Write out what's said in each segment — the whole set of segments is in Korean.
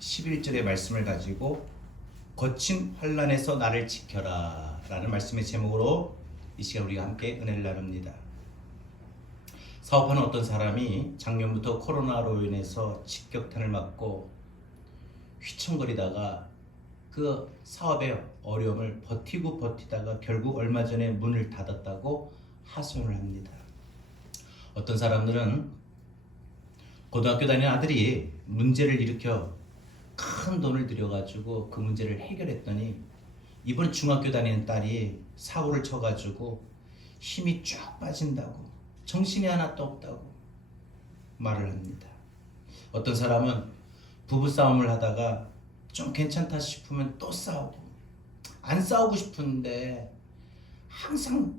11절의 말씀을 가지고 거친 환난에서 나를 지켜라 라는 말씀의 제목으로 이 시간 우리가 함께 은혜를 나눕니다. 사업하는 어떤 사람이 작년부터 코로나로 인해서 직격탄을 맞고 휘청거리다가 그 사업의 어려움을 버티다가 결국 얼마 전에 문을 닫았다고 하소연을 합니다. 어떤 사람들은 고등학교 다니는 아들이 문제를 일으켜 큰 돈을 들여가지고 그 문제를 해결했더니 이번 중학교 다니는 딸이 사고를 쳐가지고 힘이 쫙 빠진다고, 정신이 하나도 없다고 말을 합니다. 어떤 사람은 부부싸움을 하다가 좀 괜찮다 싶으면 또 싸우고, 안 싸우고 싶은데 항상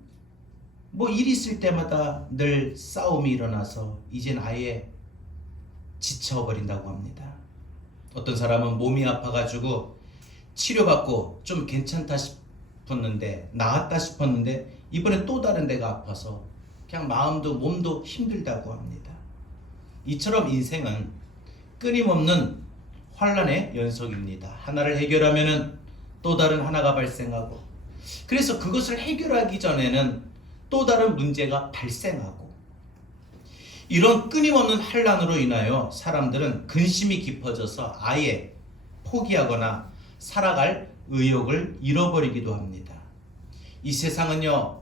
뭐 일이 있을 때마다 늘 싸움이 일어나서 이젠 아예 지쳐버린다고 합니다. 어떤 사람은 몸이 아파가지고 치료받고 좀 괜찮다 싶었는데, 나았다 싶었는데 이번에 또 다른 데가 아파서 그냥 마음도 몸도 힘들다고 합니다. 이처럼 인생은 끊임없는 환란의 연속입니다. 하나를 해결하면은 또 다른 하나가 발생하고, 그래서 그것을 해결하기 전에는 또 다른 문제가 발생하고, 이런 끊임없는 환란으로 인하여 사람들은 근심이 깊어져서 아예 포기하거나 살아갈 의욕을 잃어버리기도 합니다. 이 세상은요,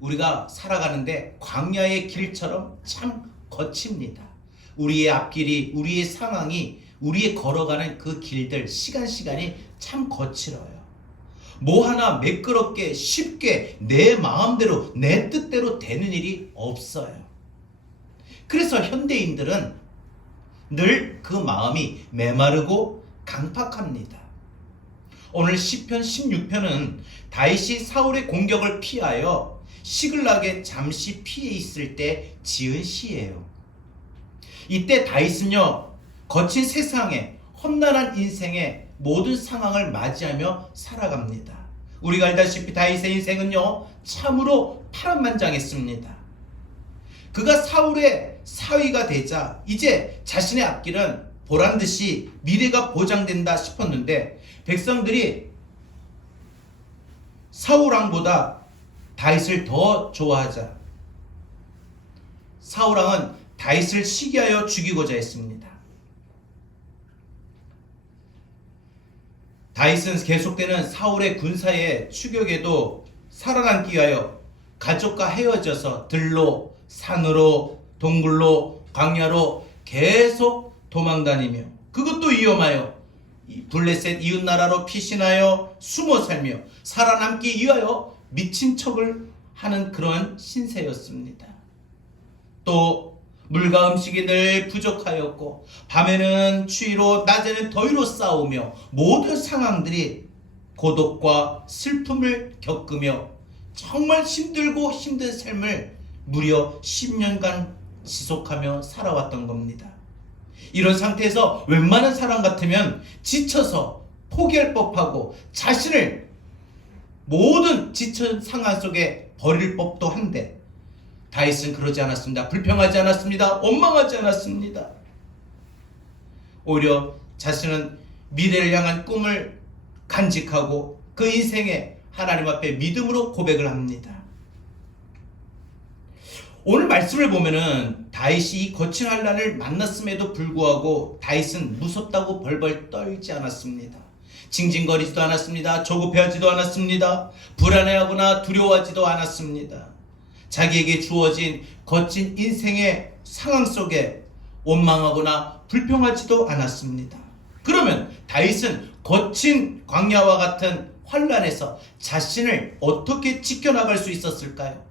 우리가 살아가는데 광야의 길처럼 참 거칩니다. 우리의 앞길이, 우리의 상황이, 우리의 걸어가는 그 길들, 시간이 참 거칠어요. 뭐 하나 매끄럽게 쉽게 내 마음대로 내 뜻대로 되는 일이 없어요. 그래서 현대인들은 늘 그 마음이 메마르고 강팍합니다. 오늘 시편 16편은 다윗이 사울의 공격을 피하여 시글락에 잠시 피해 있을 때 지은 시예요. 이때 다윗은요, 거친 세상에, 험난한 인생의 모든 상황을 맞이하며 살아갑니다. 우리가 알다시피 다윗의 인생은요, 참으로 파란만장했습니다. 그가 사울의 사위가 되자 이제 자신의 앞길은 보란듯이 미래가 보장된다 싶었는데, 백성들이 사울 왕보다 다윗을 더 좋아하자 사울 왕은 다윗을 시기하여 죽이고자 했습니다. 다윗은 계속되는 사울의 군사의 추격에도 살아남기 위하여 가족과 헤어져서 들로, 산으로, 동굴로, 광야로 계속 도망다니며, 그것도 위험하여 블레셋 이웃나라로 피신하여 숨어 살며 살아남기 위하여 미친 척을 하는 그런 신세였습니다. 또 물과 음식이 늘 부족하였고, 밤에는 추위로 낮에는 더위로 싸우며 모든 상황들이 고독과 슬픔을 겪으며 정말 힘들고 힘든 삶을 무려 10년간 지속하며 살아왔던 겁니다. 이런 상태에서 웬만한 사람 같으면 지쳐서 포기할 법하고 자신을 모든 지친 상황 속에 버릴 법도 한데, 다윗은 그러지 않았습니다. 불평하지 않았습니다. 원망하지 않았습니다. 오히려 자신은 미래를 향한 꿈을 간직하고 그 인생에 하나님 앞에 믿음으로 고백을 합니다. 오늘 말씀을 보면은 다윗이 이 거친 환난을 만났음에도 불구하고 다윗은 무섭다고 벌벌 떨지 않았습니다. 징징거리지도 않았습니다. 조급해하지도 않았습니다. 불안해하거나 두려워하지도 않았습니다. 자기에게 주어진 거친 인생의 상황 속에 원망하거나 불평하지도 않았습니다. 그러면 다윗은 거친 광야와 같은 환난에서 자신을 어떻게 지켜나갈 수 있었을까요?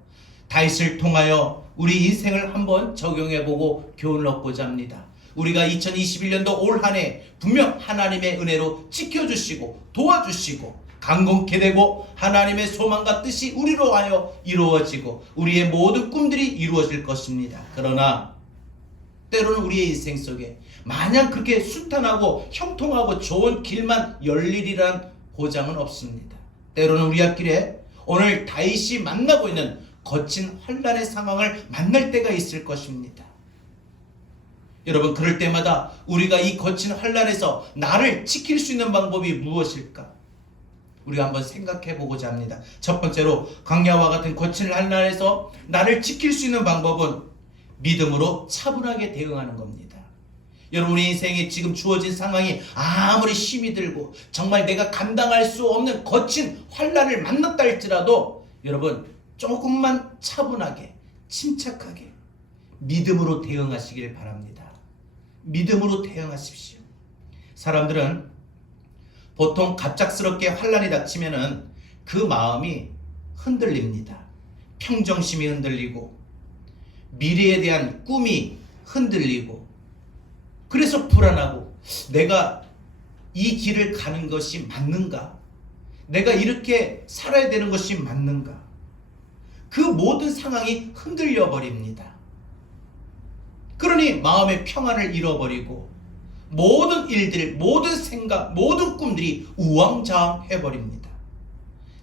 다윗을 통하여 우리 인생을 한번 적용해보고 교훈을 얻고자 합니다. 우리가 2021년도 올 한 해 분명 하나님의 은혜로 지켜주시고 도와주시고 강건케 되고 하나님의 소망과 뜻이 우리로 하여 이루어지고 우리의 모든 꿈들이 이루어질 것입니다. 그러나 때로는 우리의 인생 속에 마냥 그렇게 순탄하고 형통하고 좋은 길만 열리리란 보장은 없습니다. 때로는 우리 앞길에 오늘 다윗이 만나고 있는 거친 환난의 상황을 만날 때가 있을 것입니다. 여러분, 그럴 때마다 우리가 이 거친 환란에서 나를 지킬 수 있는 방법이 무엇일까? 우리가 한번 생각해 보고자 합니다. 첫 번째로, 광야와 같은 거친 환란에서 나를 지킬 수 있는 방법은 믿음으로 차분하게 대응하는 겁니다. 여러분, 우리 인생에 지금 주어진 상황이 아무리 힘이 들고 정말 내가 감당할 수 없는 거친 환란을 만났다 할지라도 여러분, 조금만 차분하게, 침착하게 믿음으로 대응하시길 바랍니다. 믿음으로 대응하십시오. 사람들은 보통 갑작스럽게 환란이 닥치면은 그 마음이 흔들립니다. 평정심이 흔들리고 미래에 대한 꿈이 흔들리고, 그래서 불안하고, 내가 이 길을 가는 것이 맞는가? 내가 이렇게 살아야 되는 것이 맞는가? 그 모든 상황이 흔들려 버립니다. 그러니 마음의 평안을 잃어버리고 모든 일들, 모든 생각, 모든 꿈들이 우왕좌왕해 버립니다.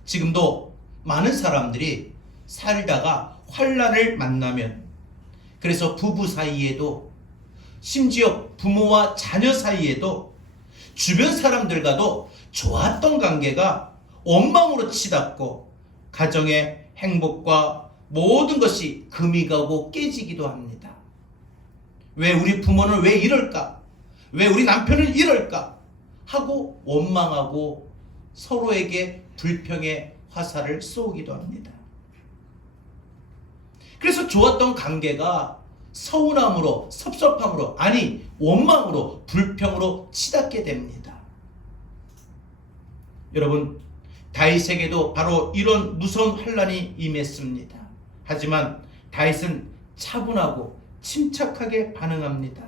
지금도 많은 사람들이 살다가 환란을 만나면, 그래서 부부 사이에도, 심지어 부모와 자녀 사이에도, 주변 사람들과도 좋았던 관계가 원망으로 치닫고 가정의 행복과 모든 것이 금이 가고 깨지기도 합니다. 왜 우리 부모는 왜 이럴까? 왜 우리 남편은 이럴까? 하고 원망하고 서로에게 불평의 화살을 쏘기도 합니다. 그래서 좋았던 관계가 서운함으로, 섭섭함으로, 아니 원망으로, 불평으로 치닫게 됩니다. 여러분, 다윗에게도 바로 이런 무서운 환란이 임했습니다. 하지만 다윗은 차분하고 침착하게 반응합니다.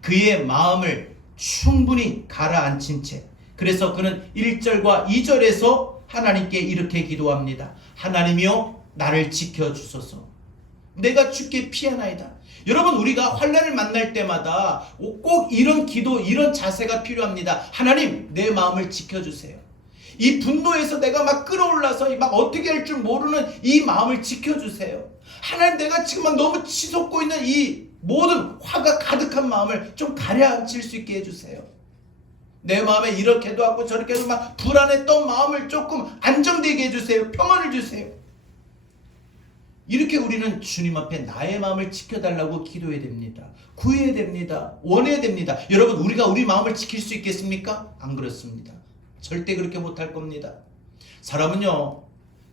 그의 마음을 충분히 가라앉힌 채, 그래서 그는 1절과 2절에서 하나님께 이렇게 기도합니다. 하나님이여, 나를 지켜주소서. 내가 주께 피하나이다. 여러분, 우리가 환난을 만날 때마다 꼭 이런 기도, 이런 자세가 필요합니다. 하나님, 내 마음을 지켜주세요. 이 분노에서 내가 막 끌어올라서 막 어떻게 할 줄 모르는 이 마음을 지켜주세요. 하나님, 내가 지금 막 너무 치솟고 있는 이 모든 화가 가득한 마음을 좀 가라앉힐 수 있게 해주세요. 내 마음에 이렇게도 하고 저렇게도 막 불안했던 마음을 조금 안정되게 해주세요. 평안을 주세요. 이렇게 우리는 주님 앞에 나의 마음을 지켜달라고 기도해야 됩니다. 구해야 됩니다. 원해야 됩니다. 여러분, 우리가 우리 마음을 지킬 수 있겠습니까? 안 그렇습니다. 절대 그렇게 못할 겁니다. 사람은요,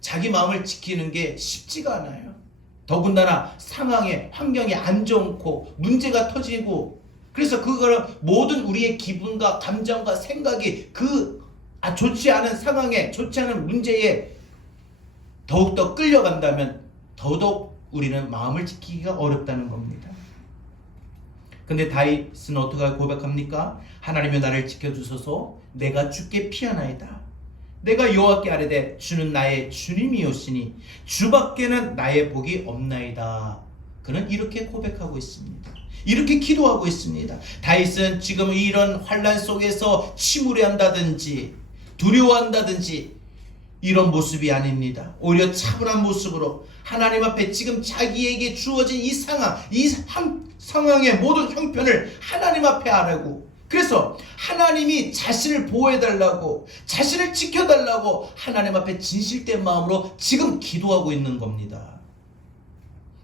자기 마음을 지키는 게 쉽지가 않아요. 더군다나 상황에, 환경이 안 좋고 문제가 터지고, 그래서 그거를 모든 우리의 기분과 감정과 생각이 좋지 않은 상황에, 좋지 않은 문제에 더욱더 끌려간다면 더더욱 우리는 마음을 지키기가 어렵다는 겁니다. 근데 다윗은 어떻게 고백합니까? 하나님이 나를 지켜주소서. 내가 주께 피하나이다. 내가 여호와께 아뢰되 주는 나의 주님이오시니 주밖에는 나의 복이 없나이다. 그는 이렇게 고백하고 있습니다. 이렇게 기도하고 있습니다. 다윗은 지금 이런 환난 속에서 침울해한다든지 두려워한다든지 이런 모습이 아닙니다. 오히려 차분한 모습으로 하나님 앞에 지금 자기에게 주어진 이 상황의 모든 형편을 하나님 앞에 아뢰고, 그래서 하나님이 자신을 보호해달라고, 자신을 지켜달라고 하나님 앞에 진실된 마음으로 지금 기도하고 있는 겁니다.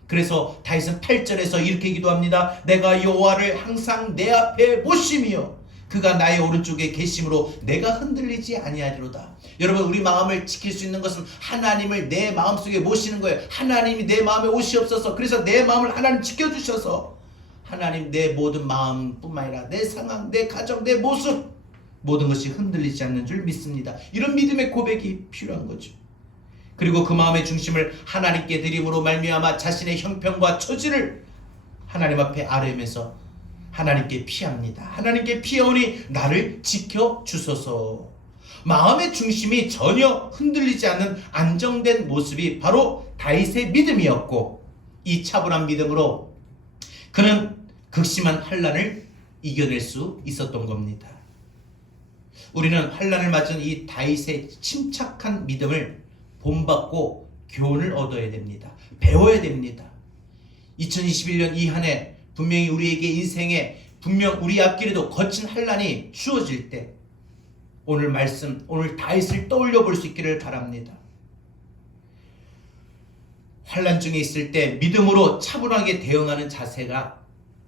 그래서 다윗은 8절에서 이렇게 기도합니다. 내가 여호와를 항상 내 앞에 모심이요 그가 나의 오른쪽에 계심으로 내가 흔들리지 아니하리로다. 여러분, 우리 마음을 지킬 수 있는 것은 하나님을 내 마음속에 모시는 거예요. 하나님이 내 마음에 오시옵소서. 그래서 내 마음을 하나님 지켜주셔서 하나님, 내 모든 마음뿐만 아니라 내 상황, 내 가정, 내 모습, 모든 것이 흔들리지 않는 줄 믿습니다. 이런 믿음의 고백이 필요한 거죠. 그리고 그 마음의 중심을 하나님께 드림으로 말미암아 자신의 형편과 처지를 하나님 앞에 아뢰면서 하나님께 피합니다. 하나님께 피하오니 나를 지켜주소서. 마음의 중심이 전혀 흔들리지 않는 안정된 모습이 바로 다윗의 믿음이었고, 이 차분한 믿음으로 그는 극심한 환난을 이겨낼 수 있었던 겁니다. 우리는 환난을 맞은 이 다윗의 침착한 믿음을 본받고 교훈을 얻어야 됩니다. 배워야 됩니다. 2021년 이 한 해 분명히 우리에게 인생에 분명 우리 앞길에도 거친 환난이 주어질 때 오늘 말씀, 오늘 다윗을 떠올려 볼 수 있기를 바랍니다. 환난 중에 있을 때 믿음으로 차분하게 대응하는 자세가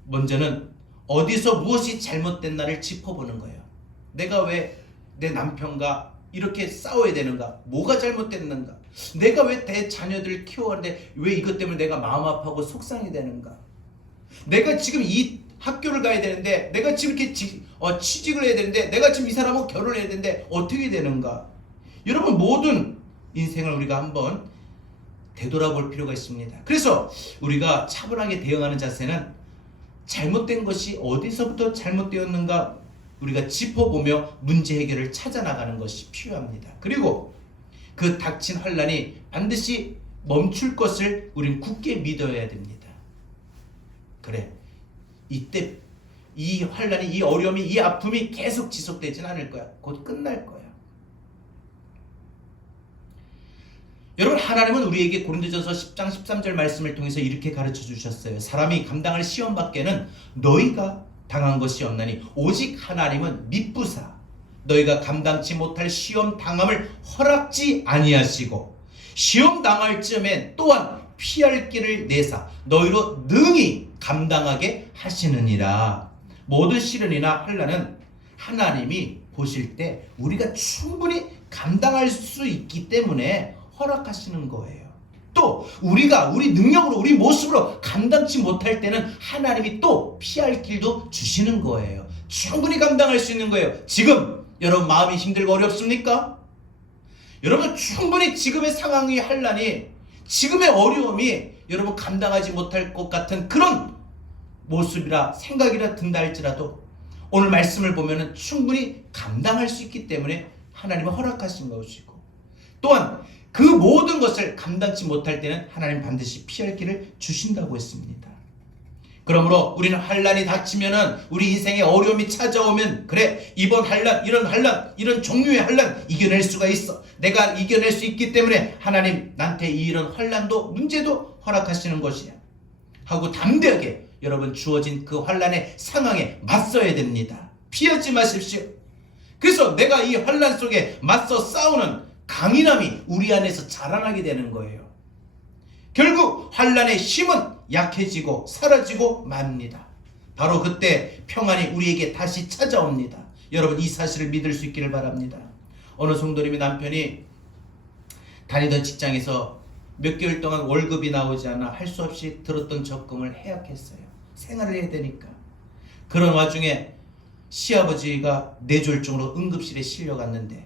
먼저는 어디서 무엇이 잘못됐나를 짚어보는 거예요. 내가 왜 내 남편과 이렇게 싸워야 되는가? 뭐가 잘못됐는가? 내가 왜 내 자녀들을 키워하는데 왜 이것 때문에 내가 마음 아파하고 속상이 되는가? 내가 지금 이 학교를 가야 되는데 내가 지금 이렇게 취직을 해야 되는데 내가 지금 이 사람하고 결혼을 해야 되는데 어떻게 되는가? 여러분 모든 인생을 우리가 한번 되돌아볼 필요가 있습니다. 그래서 우리가 차분하게 대응하는 자세는 잘못된 것이 어디서부터 잘못되었는가 우리가 짚어보며 문제 해결을 찾아 나가는 것이 필요합니다. 그리고 그 닥친 환난이 반드시 멈출 것을 우리는 굳게 믿어야 됩니다. 그래, 이때 이 환난이, 이 어려움이, 이 아픔이 계속 지속되진 않을 거야. 곧 끝날 거야. 여러분, 하나님은 우리에게 고린도전서 10장 13절 말씀을 통해서 이렇게 가르쳐 주셨어요. 사람이 감당할 시험 밖에는 너희가 당한 것이 없나니 오직 하나님은 미쁘사 너희가 감당치 못할 시험 당함을 허락지 아니하시고 시험 당할 즈음에 또한 피할 길을 내사 너희로 능히 감당하게 하시느니라. 모든 시련이나 환난은 하나님이 보실 때 우리가 충분히 감당할 수 있기 때문에 허락하시는 거예요. 또 우리가 우리 능력으로 우리 모습으로 감당치 못할 때는 하나님이 또 피할 길도 주시는 거예요. 충분히 감당할 수 있는 거예요. 지금 여러분 마음이 힘들고 어렵습니까? 여러분 충분히 지금의 상황이 환난이 지금의 어려움이 여러분 감당하지 못할 것 같은 그런 모습이라 생각이라 든다 할지라도 오늘 말씀을 보면은 충분히 감당할 수 있기 때문에 하나님은 허락하신 것이고 또한 그 모든 것을 감당치 못할 때는 하나님 반드시 피할 길을 주신다고 했습니다. 그러므로 우리는 환난이 닥치면은 우리 인생에 어려움이 찾아오면 그래 이번 환난 이런 종류의 환난 이겨낼 수가 있어. 내가 이겨낼 수 있기 때문에 하나님 나한테 이런 환난도 문제도 허락하시는 것이야 하고 담대하게 여러분 주어진 그 환난의 상황에 맞서야 됩니다. 피하지 마십시오. 그래서 내가 이 환난 속에 맞서 싸우는 강인함이 우리 안에서 자라나게 되는 거예요. 결국 환난의 힘은 약해지고 사라지고 맙니다. 바로 그때 평안이 우리에게 다시 찾아옵니다. 여러분 이 사실을 믿을 수 있기를 바랍니다. 어느 성도님의 남편이 다니던 직장에서 몇 개월 동안 월급이 나오지 않아 할 수 없이 들었던 적금을 해약했어요. 생활을 해야 되니까. 그런 와중에 시아버지가 뇌졸중으로 응급실에 실려갔는데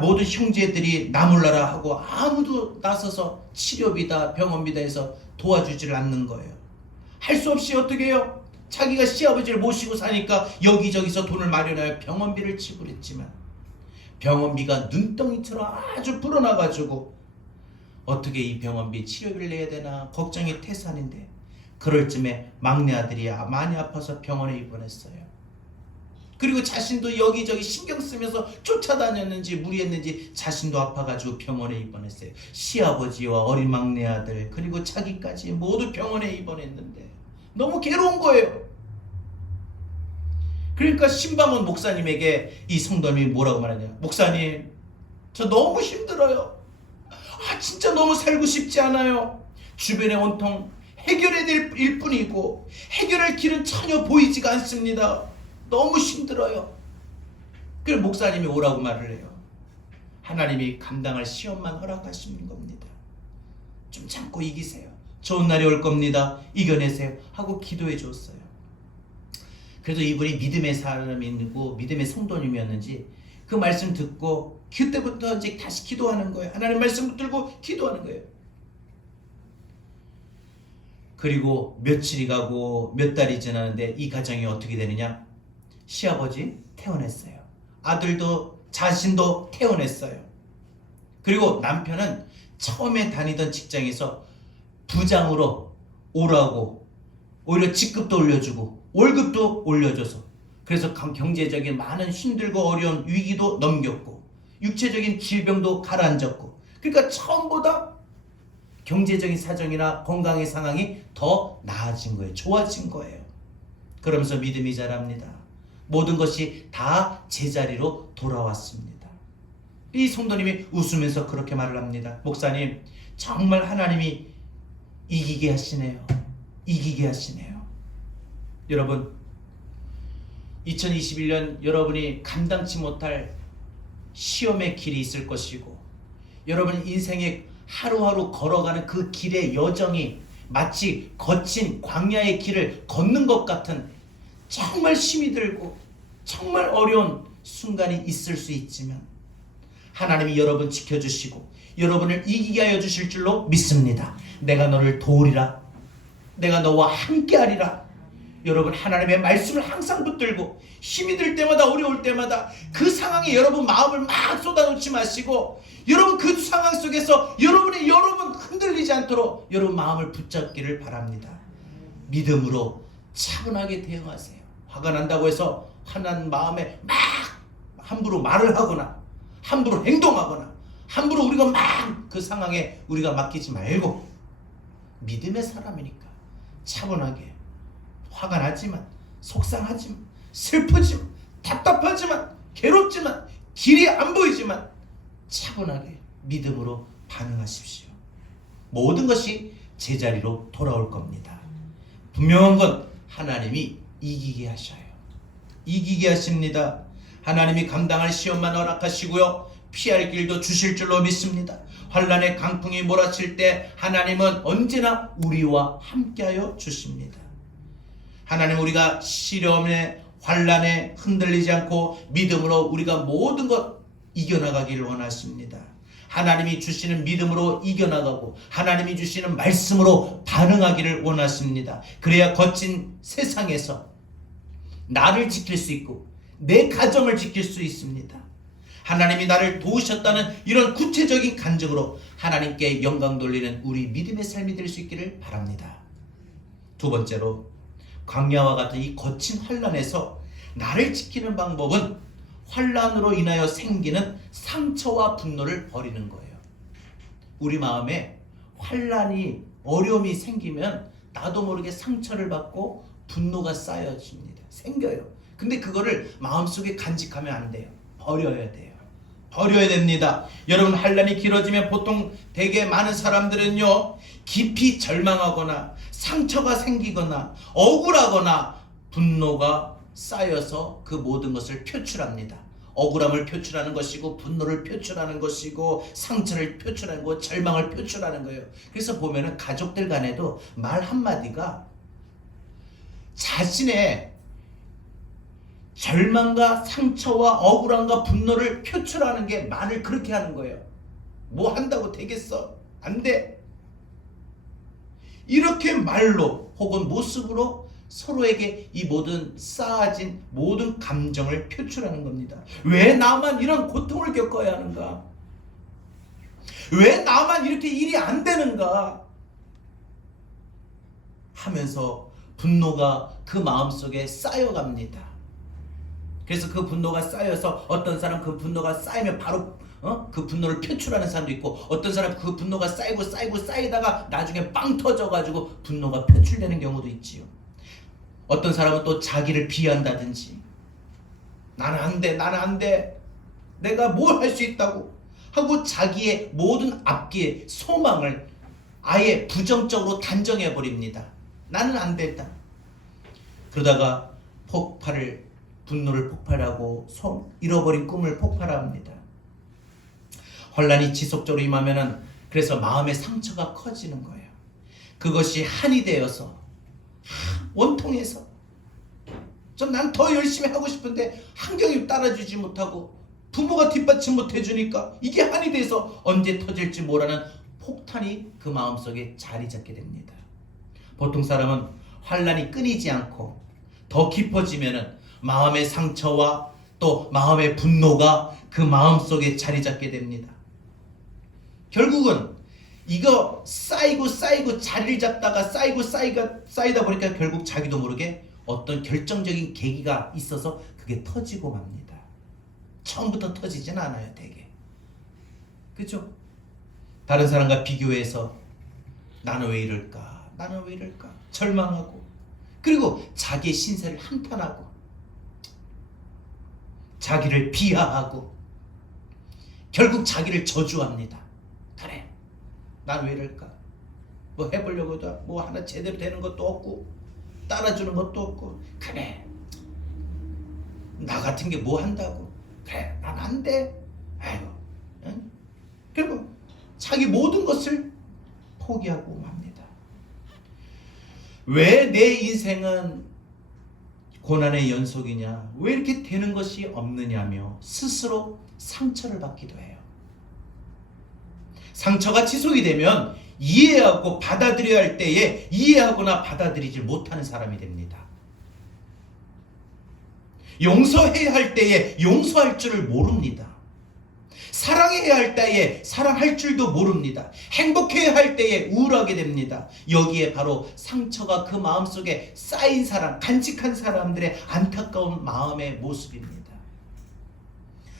모든 형제들이 나 몰라라 하고 아무도 나서서 치료비다 병원비다 해서 도와주지를 않는 거예요. 할 수 없이 어떻게 해요? 자기가 시아버지를 모시고 사니까 여기저기서 돈을 마련하여 병원비를 지불했지만 병원비가 눈덩이처럼 아주 불어나가지고 어떻게 이 병원비 치료비를 내야 되나 걱정이 태산인데 그럴 쯤에 막내 아들이 많이 아파서 병원에 입원했어요. 그리고 자신도 여기저기 신경 쓰면서 쫓아다녔는지 무리했는지 자신도 아파가지고 병원에 입원했어요. 시아버지와 어린 막내 아들 그리고 자기까지 모두 병원에 입원했는데 너무 괴로운 거예요. 그러니까 신방원 목사님에게 이 성도님이 뭐라고 말하냐. 목사님 저 너무 힘들어요. 진짜 너무 살고 싶지 않아요. 주변에 온통 해결해야 될 일뿐이고 해결할 길은 전혀 보이지가 않습니다. 너무 힘들어요. 그래서 목사님이 오라고 말을 해요. 하나님이 감당할 시험만 허락하시는 겁니다. 좀 참고 이기세요. 좋은 날이 올 겁니다. 이겨내세요. 하고 기도해 줬어요. 그래도 이분이 믿음의 사람이고 믿음의 성도님이었는지 그 말씀 듣고 그때부터 이제 다시 기도하는 거예요. 하나님 말씀 붙들고 기도하는 거예요. 그리고 며칠이 가고 몇 달이 지나는데 이 가정이 어떻게 되느냐? 시아버지 퇴원했어요. 아들도 자신도 퇴원했어요. 그리고 남편은 처음에 다니던 직장에서 부장으로 오라고 오히려 직급도 올려주고 월급도 올려줘서 그래서 경제적인 많은 힘들고 어려운 위기도 넘겼고 육체적인 질병도 가라앉았고 그러니까 처음보다 경제적인 사정이나 건강의 상황이 더 나아진 거예요. 좋아진 거예요. 그러면서 믿음이 자랍니다. 모든 것이 다 제자리로 돌아왔습니다. 이 성도님이 웃으면서 그렇게 말을 합니다. 목사님, 정말 하나님이 이기게 하시네요. 이기게 하시네요. 여러분, 2021년 여러분이 감당치 못할 시험의 길이 있을 것이고, 여러분 인생에 하루하루 걸어가는 그 길의 여정이 마치 거친 광야의 길을 걷는 것 같은 정말 힘이 들고 정말 어려운 순간이 있을 수 있지만, 하나님이 여러분 지켜주시고 여러분을 이기게 하여 주실 줄로 믿습니다. 내가 너를 도우리라. 내가 너와 함께하리라. 여러분, 하나님의 말씀을 항상 붙들고 힘이 들 때마다, 어려울 때마다 그 상황에 여러분 마음을 막 쏟아놓지 마시고, 여러분 그 상황 속에서 여러분 흔들리지 않도록 여러분 마음을 붙잡기를 바랍니다. 믿음으로 차분하게 대응하세요. 화가 난다고 해서 화난 마음에 막 함부로 말을 하거나 함부로 행동하거나 함부로 우리가 막 그 상황에 우리가 맡기지 말고, 믿음의 사람이니까 차분하게, 화가 나지만, 속상하지만, 슬프지만, 답답하지만, 괴롭지만, 길이 안 보이지만 차분하게 믿음으로 반응하십시오. 모든 것이 제자리로 돌아올 겁니다. 분명한 건 하나님이 이기게 하셔요. 이기게 하십니다. 하나님이 감당할 시험만 허락하시고요, 피할 길도 주실 줄로 믿습니다. 환난의 강풍이 몰아칠 때 하나님은 언제나 우리와 함께하여 주십니다. 하나님, 우리가 시련에 환난에 흔들리지 않고 믿음으로 우리가 모든 것 이겨나가기를 원하십니다. 하나님이 주시는 믿음으로 이겨나가고 하나님이 주시는 말씀으로 반응하기를 원하십니다. 그래야 거친 세상에서 나를 지킬 수 있고 내 가정을 지킬 수 있습니다. 하나님이 나를 도우셨다는 이런 구체적인 간증으로 하나님께 영광 돌리는 우리 믿음의 삶이 될 수 있기를 바랍니다. 두 번째로, 광야와 같은 이 거친 환난에서 나를 지키는 방법은 환난으로 인하여 생기는 상처와 분노를 버리는 거예요. 우리 마음에 환난이, 어려움이 생기면 나도 모르게 상처를 받고 분노가 쌓여집니다. 생겨요. 근데 그거를 마음속에 간직하면 안 돼요. 버려야 돼요. 버려야 됩니다. 여러분, 환난이 길어지면 보통 되게 많은 사람들은요, 깊이 절망하거나 상처가 생기거나 억울하거나 분노가 쌓여서 그 모든 것을 표출합니다. 억울함을 표출하는 것이고, 분노를 표출하는 것이고, 상처를 표출하는 거, 절망을 표출하는 거예요. 그래서 보면은 가족들 간에도 말 한마디가 자신의 절망과 상처와 억울함과 분노를 표출하는 게 말을 그렇게 하는 거예요. 뭐 한다고 되겠어? 안 돼. 이렇게 말로 혹은 모습으로 서로에게 이 모든 쌓아진 모든 감정을 표출하는 겁니다. 왜 나만 이런 고통을 겪어야 하는가? 왜 나만 이렇게 일이 안 되는가? 하면서 분노가 그 마음속에 쌓여갑니다. 그래서 그 분노가 쌓여서 어떤 사람 그 분노가 쌓이면 바로 그 분노를 표출하는 사람도 있고, 어떤 사람 그 분노가 쌓이다가 나중에 빵 터져가지고 분노가 표출되는 경우도 있지요. 어떤 사람은 또 자기를 비한다든지, 나는 안 돼, 내가 뭘 할 수 있다고 하고 자기의 모든 앞뒤의 소망을 아예 부정적으로 단정해버립니다. 나는 안 된다. 그러다가 분노를 폭발하고 잃어버린 꿈을 폭발합니다. 환난이 지속적으로 임하면은 그래서 마음의 상처가 커지는 거예요. 그것이 한이 되어서 원통해서 난 더 열심히 하고 싶은데 환경이 따라주지 못하고 부모가 뒷받침 못해주니까 이게 한이 돼서 언제 터질지 모르는 폭탄이 그 마음속에 자리 잡게 됩니다. 보통 사람은 환난이 끊이지 않고 더 깊어지면은 마음의 상처와 또 마음의 분노가 그 마음속에 자리 잡게 됩니다. 결국은 이거 쌓이고 자리를 잡다가 쌓이다 보니까 결국 자기도 모르게 어떤 결정적인 계기가 있어서 그게 터지고 맙니다. 처음부터 터지진 않아요, 되게. 그죠? 다른 사람과 비교해서 나는 왜 이럴까? 나는 왜 이럴까? 절망하고, 그리고 자기의 신세를 한탄하고, 자기를 비하하고, 결국 자기를 저주합니다. 그래, 난 왜 이럴까? 뭐 해보려고 해도 뭐 하나 제대로 되는 것도 없고, 따라주는 것도 없고, 그래, 나 같은 게 뭐 한다고? 그래, 난 안 돼. 아이고, 응? 그리고 자기 모든 것을 포기하고 맙니다. 왜 내 인생은 고난의 연속이냐? 왜 이렇게 되는 것이 없느냐며 스스로 상처를 받기도 해요. 상처가 지속이 되면 이해하고 받아들여야 할 때에 이해하거나 받아들이지 못하는 사람이 됩니다. 용서해야 할 때에 용서할 줄을 모릅니다. 사랑해야 할 때에 사랑할 줄도 모릅니다. 행복해야 할 때에 우울하게 됩니다. 여기에 바로 상처가 그 마음속에 쌓인 사람, 간직한 사람들의 안타까운 마음의 모습입니다.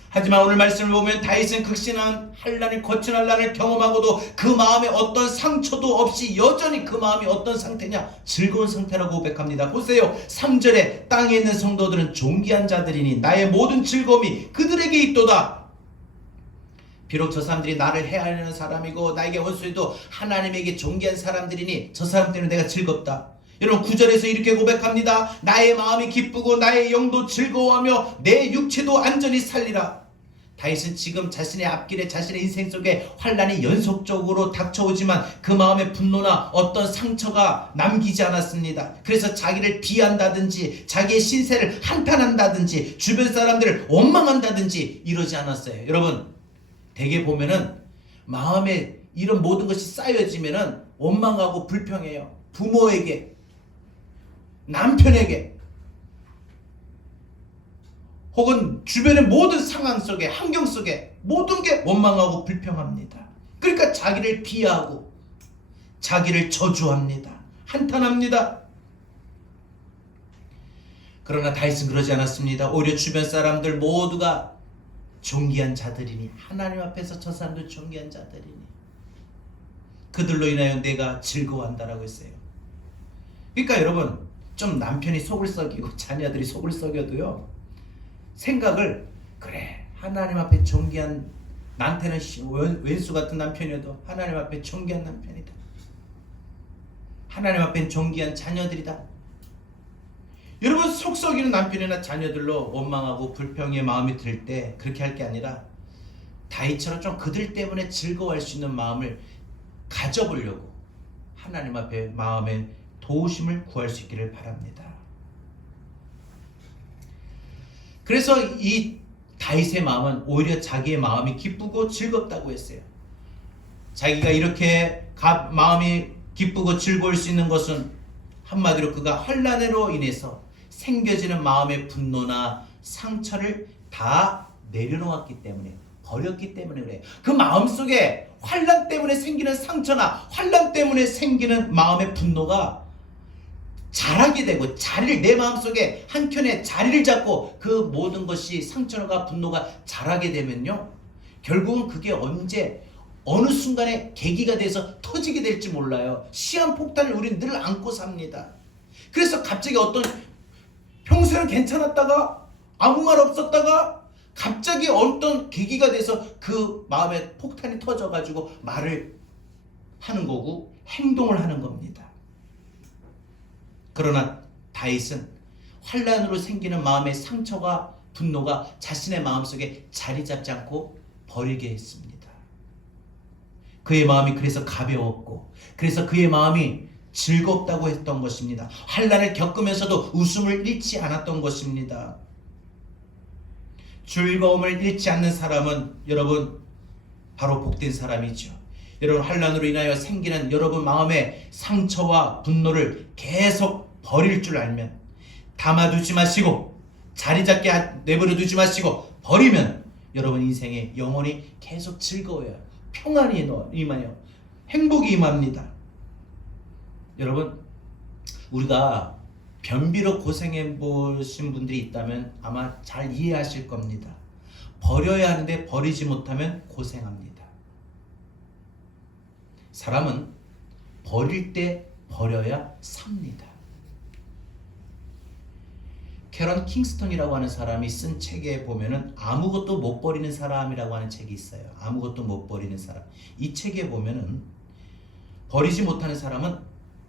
하지만 오늘 말씀을 보면 다윗은 극심한 한란을 거친 한란을 경험하고도 그 마음에 어떤 상처도 없이 여전히 그 마음이 어떤 상태냐? 즐거운 상태라고 고백합니다. 보세요. 3절에 땅에 있는 성도들은 존귀한 자들이니 나의 모든 즐거움이 그들에게 있도다. 비록 저 사람들이 나를 해하려는 사람이고 나에게 원수해도 하나님에게 존귀한 사람들이니 저 사람 때문에 내가 즐겁다. 여러분 9절에서 이렇게 고백합니다. 나의 마음이 기쁘고 나의 영도 즐거워하며 내 육체도 안전히 살리라. 다윗은 지금 자신의 앞길에 자신의 인생 속에 환난이 연속적으로 닥쳐오지만 그 마음의 분노나 어떤 상처가 남기지 않았습니다. 그래서 자기를 비한다든지 자기의 신세를 한탄한다든지 주변 사람들을 원망한다든지 이러지 않았어요. 여러분 대개 보면은 마음에 이런 모든 것이 쌓여지면은 원망하고 불평해요. 부모에게, 남편에게, 혹은 주변의 모든 상황 속에, 환경 속에 모든 게 원망하고 불평합니다. 그러니까 자기를 비하하고 자기를 저주합니다. 한탄합니다. 그러나 다윗은 그러지 않았습니다. 오히려 주변 사람들 모두가 존귀한 자들이니 하나님 앞에서 저 사람들 존귀한 자들이니 그들로 인하여 내가 즐거워한다라고 했어요. 그러니까 여러분 좀 남편이 속을 썩이고 자녀들이 속을 썩여도요 생각을 그래 하나님 앞에 존귀한 나한테는 왼수 같은 남편이어도 하나님 앞에 존귀한 남편이다. 하나님 앞엔 존귀한 자녀들이다. 여러분 속 썩이는 남편이나 자녀들로 원망하고 불평의 마음이 들 때 그렇게 할 게 아니라 다윗처럼 좀 그들 때문에 즐거워할 수 있는 마음을 가져보려고 하나님 앞에 마음의 도우심을 구할 수 있기를 바랍니다. 그래서 이 다윗의 마음은 오히려 자기의 마음이 기쁘고 즐겁다고 했어요. 자기가 이렇게 마음이 기쁘고 즐거울 수 있는 것은 한마디로 그가 환난으로 인해서 생겨지는 마음의 분노나 상처를 다 내려놓았기 때문에 버렸기 때문에 그래요. 그 마음속에 환난 때문에 생기는 상처나 환난 때문에 생기는 마음의 분노가 자라게 되고 자리를 내 마음속에 한켠에 자리를 잡고 그 모든 것이 상처가 분노가 자라게 되면요 결국은 그게 언제 어느 순간에 계기가 돼서 터지게 될지 몰라요. 시한폭탄을 우리는 늘 안고 삽니다. 그래서 갑자기 어떤 평소에는 괜찮았다가 아무 말 없었다가 갑자기 어떤 계기가 돼서 그 마음에 폭탄이 터져가지고 말을 하는 거고 행동을 하는 겁니다. 그러나 다윗은 환난으로 생기는 마음의 상처가 분노가 자신의 마음속에 자리 잡지 않고 버리게 했습니다. 그의 마음이 그래서 가벼웠고 그래서 그의 마음이 즐겁다고 했던 것입니다. 환난을 겪으면서도 웃음을 잃지 않았던 것입니다. 즐거움을 잃지 않는 사람은 여러분 바로 복된 사람이죠. 여러분 환난으로 인하여 생기는 여러분 마음의 상처와 분노를 계속 버릴 줄 알면 담아두지 마시고 자리 잡게 내버려 두지 마시고 버리면 여러분 인생에 영원히 계속 즐거워요. 평안이 임하여 행복이 임합니다. 여러분 우리가 변비로 고생해 보신 분들이 있다면 아마 잘 이해하실 겁니다. 버려야 하는데 버리지 못하면 고생합니다. 사람은 버릴 때 버려야 삽니다. 캐런 킹스턴이라고 하는 사람이 쓴 책에 보면은 아무것도 못 버리는 사람이라고 하는 책이 있어요. 아무것도 못 버리는 사람. 이 책에 보면은 버리지 못하는 사람은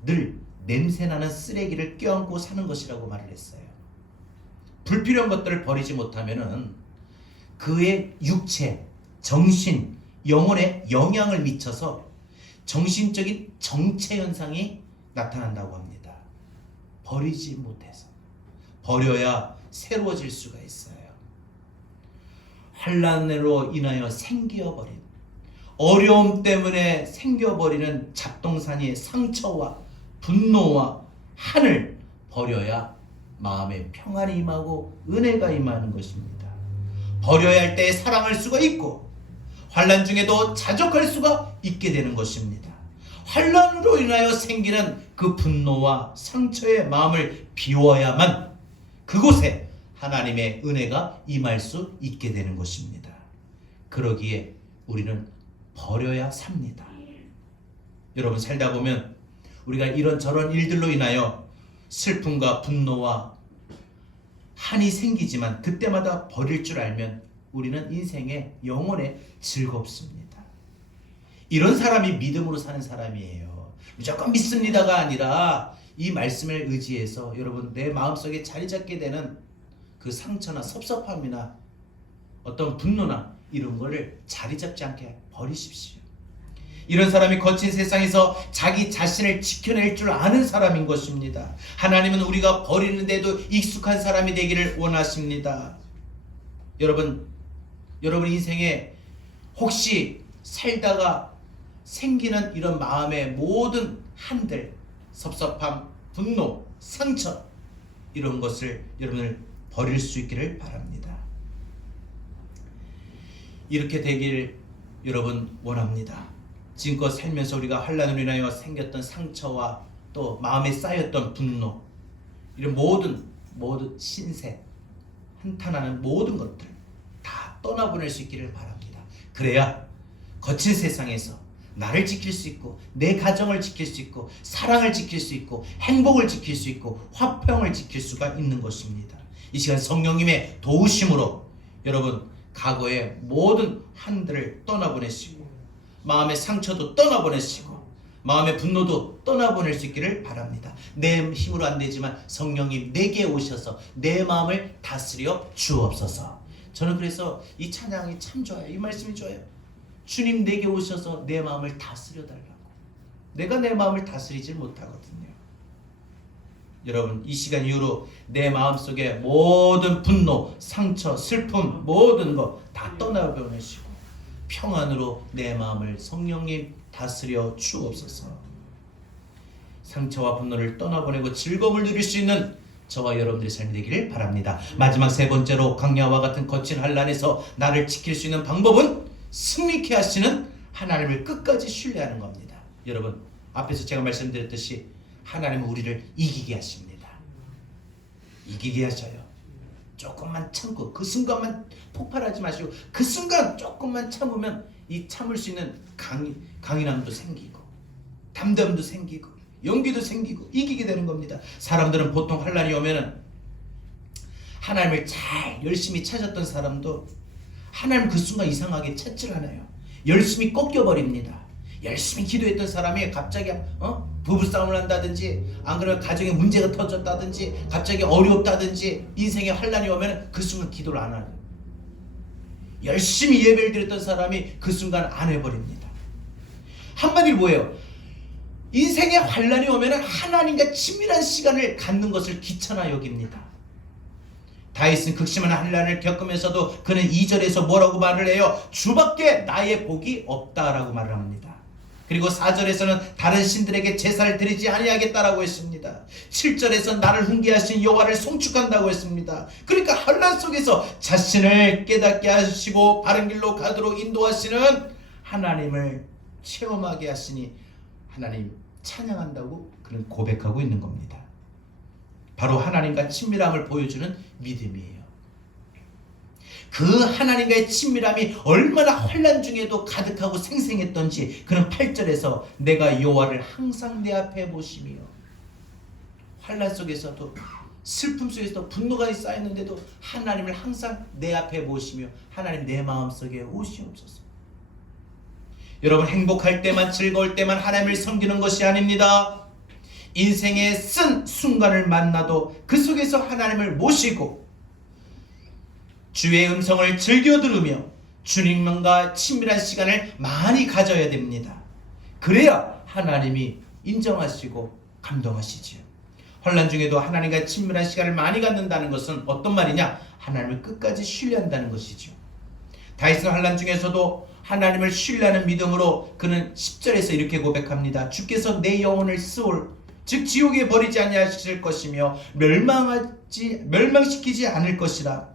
늘 냄새나는 쓰레기를 껴안고 사는 것이라고 말을 했어요. 불필요한 것들을 버리지 못하면은 그의 육체, 정신, 영혼에 영향을 미쳐서 정신적인 정체 현상이 나타난다고 합니다. 버리지 못해서. 버려야 새로워질 수가 있어요. 환난으로 인하여 생겨버린, 어려움 때문에 생겨버리는 잡동사니의 상처와 분노와 한을 버려야 마음에 평안이 임하고 은혜가 임하는 것입니다. 버려야 할 때 사랑할 수가 있고 환난 중에도 자족할 수가 있게 되는 것입니다. 환난으로 인하여 생기는 그 분노와 상처의 마음을 비워야만 그곳에 하나님의 은혜가 임할 수 있게 되는 것입니다. 그러기에 우리는 버려야 삽니다. 여러분, 살다 보면 우리가 이런저런 일들로 인하여 슬픔과 분노와 한이 생기지만 그때마다 버릴 줄 알면 우리는 인생의 영혼에 즐겁습니다. 이런 사람이 믿음으로 사는 사람이에요. 무조건 믿습니다가 아니라 이 말씀을 의지해서 여러분 내 마음속에 자리 잡게 되는 그 상처나 섭섭함이나 어떤 분노나 이런 거를 자리 잡지 않게 버리십시오. 이런 사람이 거친 세상에서 자기 자신을 지켜낼 줄 아는 사람인 것입니다. 하나님은 우리가 버리는 데도 익숙한 사람이 되기를 원하십니다. 여러분 인생에 혹시 살다가 생기는 이런 마음의 모든 한들, 섭섭함, 분노, 상처 이런 것을 여러분을 버릴 수 있기를 바랍니다. 이렇게 되길 여러분 원합니다. 지금껏 살면서 우리가 환난으로 인하여 생겼던 상처와 또 마음에 쌓였던 분노, 이런 모든 신세, 한탄하는 모든 것들 다 떠나보낼 수 있기를 바랍니다. 그래야 거친 세상에서 나를 지킬 수 있고 내 가정을 지킬 수 있고 사랑을 지킬 수 있고 행복을 지킬 수 있고 화평을 지킬 수가 있는 것입니다. 이 시간 성령님의 도우심으로 여러분 과거의 모든 한들을 떠나보내시고 마음의 상처도 떠나보내시고 마음의 분노도 떠나보낼 수 있기를 바랍니다. 내 힘으로 안 되지만 성령님 내게 오셔서 내 마음을 다스려 주옵소서. 저는 그래서 이 찬양이 참 좋아요. 이 말씀이 좋아요. 주님 내게 오셔서 내 마음을 다스려 달라고. 내가 내 마음을 다스리지 못하거든요. 여러분 이 시간 이후로 내 마음속에 모든 분노, 상처, 슬픔 모든 거 다 떠나보내시고 평안으로 내 마음을 성령님 다스려 주옵소서. 상처와 분노를 떠나보내고 즐거움을 누릴 수 있는 저와 여러분들의 삶이 되기를 바랍니다. 마지막 세 번째로 강야와 같은 거친 환난에서 나를 지킬 수 있는 방법은 승리케 하시는 하나님을 끝까지 신뢰하는 겁니다. 여러분 앞에서 제가 말씀드렸듯이 하나님은 우리를 이기게 하십니다. 이기게 하셔요. 조금만 참고 그 순간만 폭발하지 마시고 그 순간 조금만 참으면 이 참을 수 있는 강인함도 생기고 담대함도 생기고 용기도 생기고 이기게 되는 겁니다. 사람들은 보통 환난이 오면은 하나님을 잘 열심히 찾았던 사람도 하나님 그 순간 이상하게 찾질 않아요. 열심히 꺾여버립니다. 열심히 기도했던 사람이 갑자기 부부싸움을 한다든지 안 그러면 가정에 문제가 터졌다든지 갑자기 어렵다든지 인생에 환난이 오면 그 순간 기도를 안 하는, 열심히 예배를 드렸던 사람이 그 순간 안 해버립니다. 한마디로 뭐예요? 인생에 환난이 오면 하나님과 친밀한 시간을 갖는 것을 귀찮아 여깁니다. 다윗은 극심한 환난을 겪으면서도 그는 2절에서 뭐라고 말을 해요? 주밖에 나의 복이 없다라고 말을 합니다. 그리고 4절에서는 다른 신들에게 제사를 드리지 아니하겠다라고 했습니다. 7절에서 나를 훈계하신 여호와를 송축한다고 했습니다. 그러니까 환난 속에서 자신을 깨닫게 하시고 바른 길로 가도록 인도하시는 하나님을 체험하게 하시니 하나님 찬양한다고 그는 고백하고 있는 겁니다. 바로 하나님과 친밀함을 보여주는 믿음이에요. 그 하나님과의 친밀함이 얼마나 환난 중에도 가득하고 생생했던지 그는 8절에서 내가 여호와를 항상 내 앞에 모시며, 환난 속에서도 슬픔 속에서도 분노가 쌓였는데도 하나님을 항상 내 앞에 모시며 하나님 내 마음속에 오시옵소서. 여러분, 행복할 때만 즐거울 때만 하나님을 섬기는 것이 아닙니다. 인생의 쓴 순간을 만나도 그 속에서 하나님을 모시고 주의 음성을 즐겨 들으며 주님과 친밀한 시간을 많이 가져야 됩니다. 그래야 하나님이 인정하시고 감동하시지요. 환난 중에도 하나님과 친밀한 시간을 많이 갖는다는 것은 어떤 말이냐? 하나님을 끝까지 신뢰한다는 것이죠. 다윗은 환난 중에서도 하나님을 신뢰하는 믿음으로 그는 10절에서 이렇게 고백합니다. 주께서 내 영혼을 스올 즉 지옥에 버리지 아니하실 것이며 멸망시키지 않을 것이라.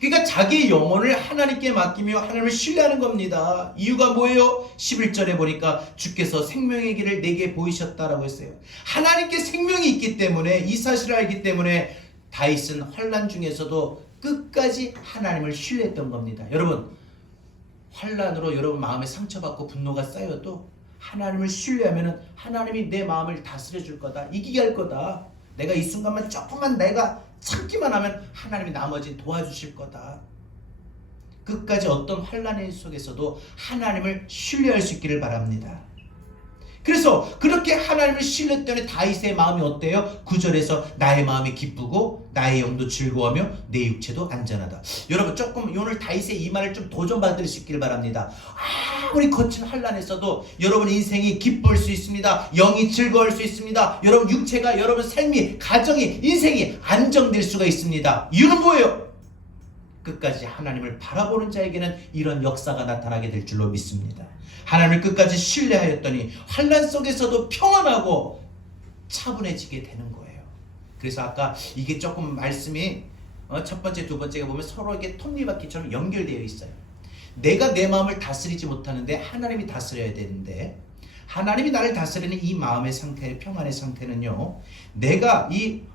그러니까 자기의 영혼을 하나님께 맡기며 하나님을 신뢰하는 겁니다. 이유가 뭐예요? 11절에 보니까 주께서 생명의 길을 내게 보이셨다라고 했어요. 하나님께 생명이 있기 때문에, 이 사실을 알기 때문에 다윗은 환난 중에서도 끝까지 하나님을 신뢰했던 겁니다. 여러분, 환난으로 여러분 마음에 상처받고 분노가 쌓여도 하나님을 신뢰하면 하나님이 내 마음을 다스려 줄 거다, 이기게 할 거다, 내가 이 순간만 조금만 내가 참기만 하면 하나님이 나머지 도와주실 거다. 끝까지 어떤 환난 속에서도 하나님을 신뢰할 수 있기를 바랍니다. 그래서 그렇게 하나님을 신뢰했더니 다윗의 마음이 어때요? 9절에서 나의 마음이 기쁘고 나의 영도 즐거워하며 내 육체도 안전하다. 여러분, 조금 오늘 다윗의 이 말을 좀 도전받을 수 있기를 바랍니다. 아무리 거친 환난에서도 여러분 인생이 기쁠 수 있습니다. 영이 즐거울 수 있습니다. 여러분 육체가, 여러분 삶이, 가정이, 인생이 안정될 수가 있습니다. 이유는 뭐예요? 끝까지 하나님을 바라보는 자에게는 이런 역사가 나타나게 될 줄로 믿습니다. 하나님을 끝까지 신뢰하였더니 환난 속에서도 평안하고 차분해지게 되는 거예요. 그래서 아까 이게 조금 말씀이 첫 번째, 두 번째가 보면 서로에게 톱니바퀴처럼 연결되어 있어요. 내가 내 마음을 다스리지 못하는데 하나님이 다스려야 되는데, 하나님이 나를 다스리는 이 마음의 상태, 평안의 상태는요, 내가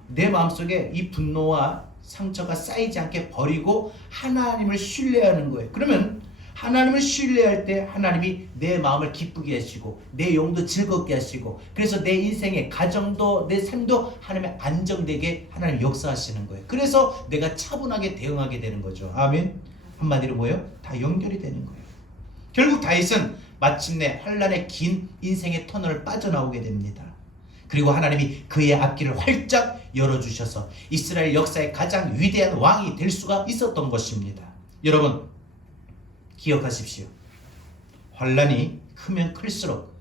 내 마음속에 이 분노와 상처가 쌓이지 않게 버리고 하나님을 신뢰하는 거예요. 그러면 하나님을 신뢰할 때 하나님이 내 마음을 기쁘게 하시고 내 영도 즐겁게 하시고, 그래서 내 인생의 가정도 내 삶도 하나님의 안정되게 하나님 역사하시는 거예요. 그래서 내가 차분하게 대응하게 되는 거죠. 아멘. 한마디로 뭐예요? 다 연결이 되는 거예요. 결국 다윗은 마침내 환난의 긴 인생의 터널을 빠져나오게 됩니다. 그리고 하나님이 그의 앞길을 활짝 열어주셔서 이스라엘 역사의 가장 위대한 왕이 될 수가 있었던 것입니다. 여러분, 기억하십시오. 환난이 크면 클수록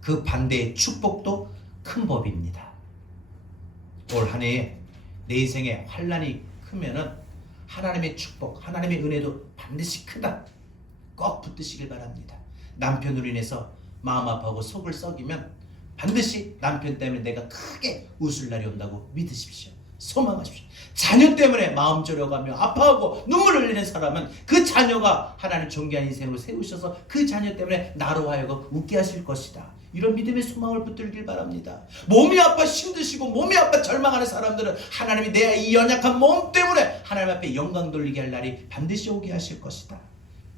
그 반대의 축복도 큰 법입니다. 올 한 해에 내 인생에 환난이 크면은 하나님의 축복, 하나님의 은혜도 반드시 크다, 꼭 붙드시길 바랍니다. 남편으로 인해서 마음 아파하고 속을 썩이면 반드시 남편 때문에 내가 크게 웃을 날이 온다고 믿으십시오. 소망하십시오. 자녀 때문에 마음 졸여가며 아파하고 눈물 흘리는 사람은 그 자녀가 하나님 존귀한 인생으로 세우셔서 그 자녀 때문에 나로 하여금 웃게 하실 것이다. 이런 믿음의 소망을 붙들길 바랍니다. 몸이 아파 힘드시고 몸이 아파 절망하는 사람들은 하나님이 내 이 연약한 몸 때문에 하나님 앞에 영광 돌리게 할 날이 반드시 오게 하실 것이다.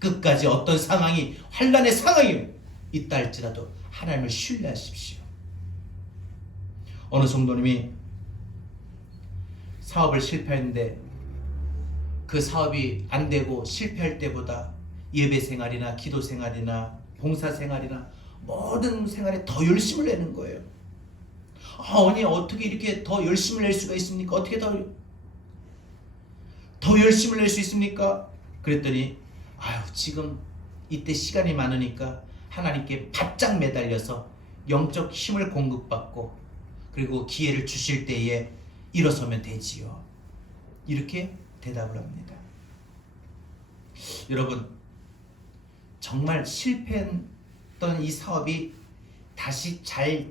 끝까지 어떤 상황이, 환난의 상황이 있다 할지라도 하나님을 신뢰하십시오. 어느 성도님이 사업을 실패했는데 그 사업이 안 되고 실패할 때보다 예배 생활이나 기도 생활이나 봉사 생활이나 모든 생활에 더 열심을 내는 거예요. 언니 어떻게 이렇게 더 열심을 낼 수가 있습니까? 어떻게 더 열심을 낼 수 있습니까? 그랬더니 지금 이때 시간이 많으니까 하나님께 바짝 매달려서 영적 힘을 공급받고 그리고 기회를 주실 때에 일어서면 되지요. 이렇게 대답을 합니다. 여러분, 정말 실패했던 이 사업이 다시 잘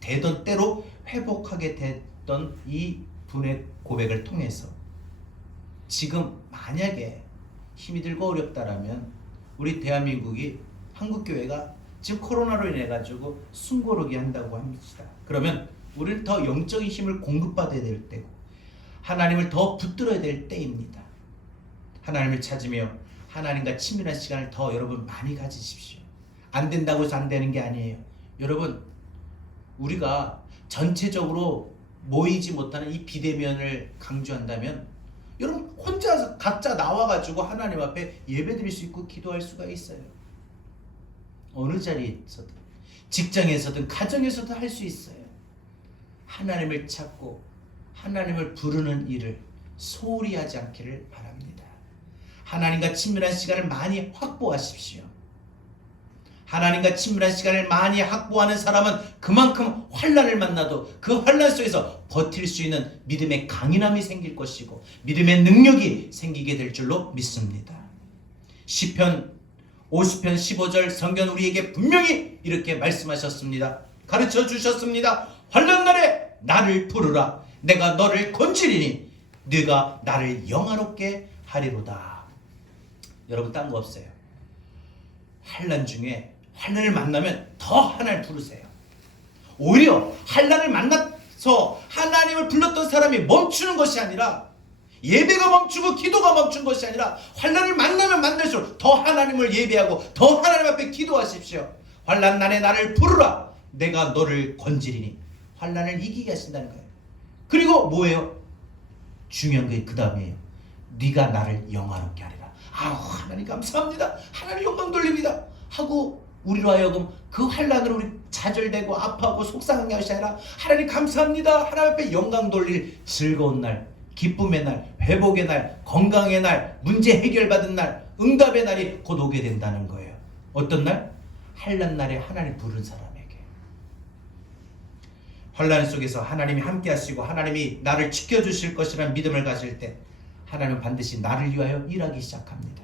되던 때로 회복하게 됐던 이 분의 고백을 통해서 지금 만약에 힘이 들고 어렵다라면 우리 대한민국이, 한국교회가 지금 코로나로 인해 가지고 숨고르게 한다고 합니다. 그러면 우리는 더 영적인 힘을 공급받아야 될 때고 하나님을 더 붙들어야 될 때입니다. 하나님을 찾으며 하나님과 친밀한 시간을 더 여러분 많이 가지십시오. 안 된다고 해서 안 되는 게 아니에요. 여러분, 우리가 전체적으로 모이지 못하는 이 비대면을 강조한다면 여러분 혼자서 각자 나와가지고 하나님 앞에 예배드릴 수 있고 기도할 수가 있어요. 어느 자리에서든, 직장에서든 가정에서도 할 수 있어요. 하나님을 찾고 하나님을 부르는 일을 소홀히 하지 않기를 바랍니다. 하나님과 친밀한 시간을 많이 확보하십시오. 하나님과 친밀한 시간을 많이 확보하는 사람은 그만큼 환난을 만나도 그 환난 속에서 버틸 수 있는 믿음의 강인함이 생길 것이고 믿음의 능력이 생기게 될 줄로 믿습니다. 시편 50편 15절 성경 우리에게 분명히 이렇게 말씀하셨습니다. 가르쳐 주셨습니다. 환난날에 나를 부르라. 내가 너를 건지리니 네가 나를 영화롭게 하리로다. 여러분, 딴 거 없어요. 환난 중에 환난을 만나면 더 하나님을 부르세요. 오히려 환난을 만나서 하나님을 불렀던 사람이 멈추는 것이 아니라, 예배가 멈추고 기도가 멈춘 것이 아니라 환난을 만나면 만날수록 더 하나님을 예배하고 더 하나님 앞에 기도하십시오. 환난 날에 나를 부르라. 내가 너를 건지리니. 환난을 이기게 하신다는 거예요. 그리고 뭐예요? 중요한 게 그 다음이에요. 네가 나를 영화롭게 하리라. 하나님 감사합니다. 하나님 영광 돌립니다. 하고 우리로 하여금 그 환난으로 우리 좌절되고 아파하고 속상하게 하시 아니라 하나님 감사합니다. 하나님 앞에 영광 돌릴 즐거운 날, 기쁨의 날, 회복의 날, 건강의 날, 문제 해결받은 날, 응답의 날이 곧 오게 된다는 거예요. 어떤 날? 환난 날에 하나님 부른 사람에게. 환난 속에서 하나님이 함께 하시고 하나님이 나를 지켜주실 것이라는 믿음을 가질 때 하나님은 반드시 나를 위하여 일하기 시작합니다.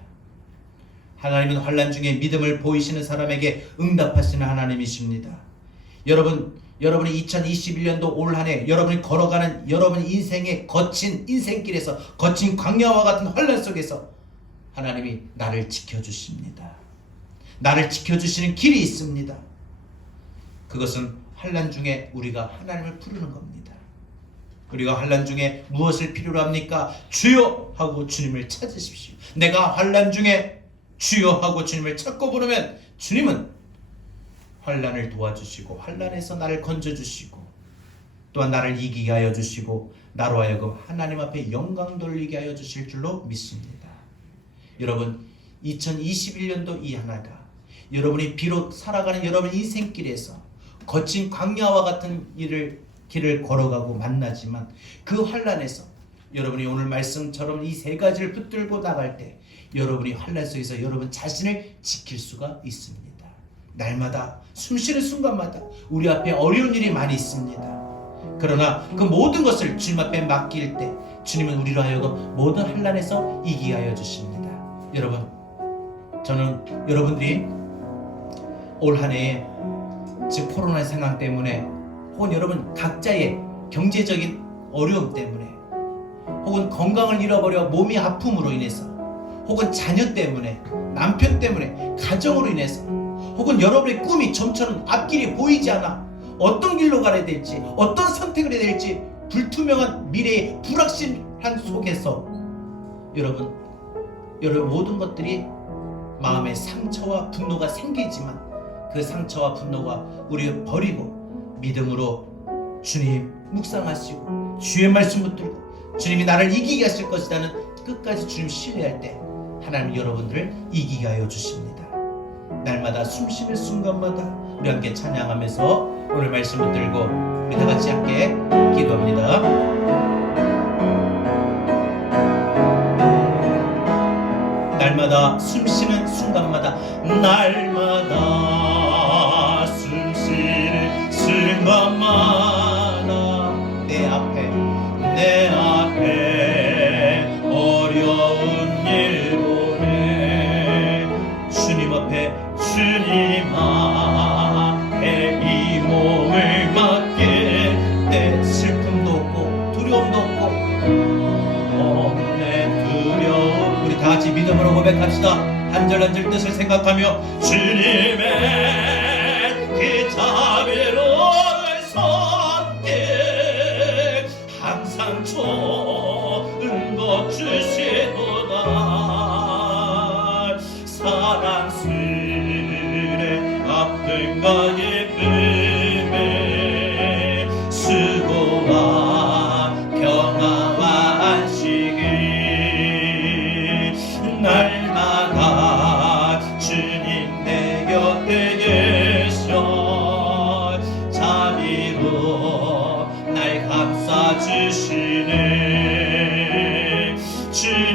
하나님은 환난 중에 믿음을 보이시는 사람에게 응답하시는 하나님이십니다. 여러분이 2021년도 올 한 해 여러분이 걸어가는 여러분 인생의 거친 인생길에서 거친 광야와 같은 환난 속에서 하나님이 나를 지켜주십니다. 나를 지켜주시는 길이 있습니다. 그것은 환난 중에 우리가 하나님을 부르는 겁니다. 우리가 환난 중에 무엇을 필요로 합니까? 주여 하고 주님을 찾으십시오. 내가 환난 중에 주여 하고 주님을 찾고 부르면 주님은 환난을 도와주시고 환난에서 나를 건져주시고 또한 나를 이기게 하여 주시고 나로 하여금 하나님 앞에 영광 돌리게 하여 주실 줄로 믿습니다. 여러분, 2021년도 이 하나가 여러분이 비록 살아가는 여러분 인생길에서 거친 광야와 같은 길을 걸어가고 만나지만 그 환난에서 여러분이 오늘 말씀처럼 이 세 가지를 붙들고 나갈 때 여러분이 환난 속에서 여러분 자신을 지킬 수가 있습니다. 날마다 숨쉬는 순간마다 우리 앞에 어려운 일이 많이 있습니다. 그러나 그 모든 것을 주님 앞에 맡길 때 주님은 우리로 하여금 모든 환난에서 이기게 하여 주십니다. 여러분, 저는 여러분들이 올 한 해에 지금 코로나 상황 때문에 혹은 여러분 각자의 경제적인 어려움 때문에 혹은 건강을 잃어버려 몸이 아픔으로 인해서 혹은 자녀 때문에 남편 때문에 가정으로 인해서 혹은 여러분의 꿈이 점처럼 앞길이 보이지 않아 어떤 길로 가야 될지 어떤 선택을 해야 될지 불투명한 미래의 불확실한 속에서 여러분 모든 것들이 마음에 상처와 분노가 생기지만 그 상처와 분노가 우리를 버리고 믿음으로 주님 묵상하시고 주의 말씀 붙들고 주님이 나를 이기게 하실 것이라는 끝까지 주님 신뢰할 때 하나님 여러분들을 이기게 하여 주십니다. 날마다 숨쉬는 순간마다 우리 함께 찬양하면서 오늘 말씀 붙들고 우리 다 같이 함께 기도합니다. 날마다 숨쉬는 순간마다 날마다 숨쉬는 순간마다 내 앞에 어려운 일 보내 주님 앞에 이 몸을 맡게 내 슬픔도 없고 두려움도 없고 내 두려움 우리 다 같이 믿음으로 고백합시다. 한 절 한 절 뜻을 생각하며 주님의 그 자비로운 손길 항상 좋은 것 주시도다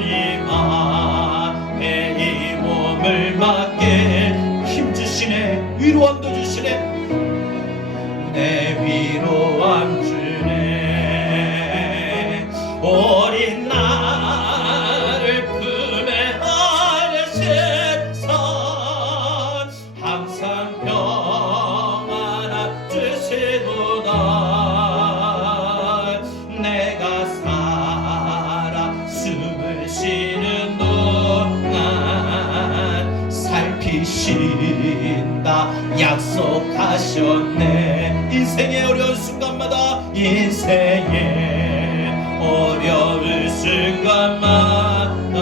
주님 앞에 이 몸을 맡게 힘주시네, 위로함도 주시네. 내 위로함 주네. 어린 나를 품에 안으신 항상 평안함 주시도다. 내가 살아 숨을 쉬는 동안 살피신다 약속하셨네. 인생의 어려운 순간마다, 인생의 어려운 순간마다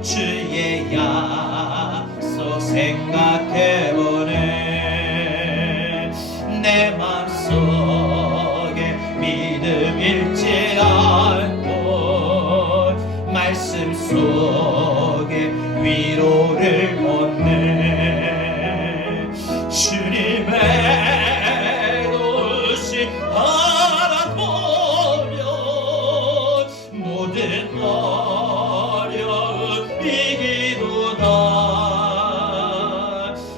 주의 약속 생각해보네. 내 맘속에 믿음 잃지 않고 말씀 속에 위로를 얻네. 주님의 도시 바라보며 모든 어려움 이기도다.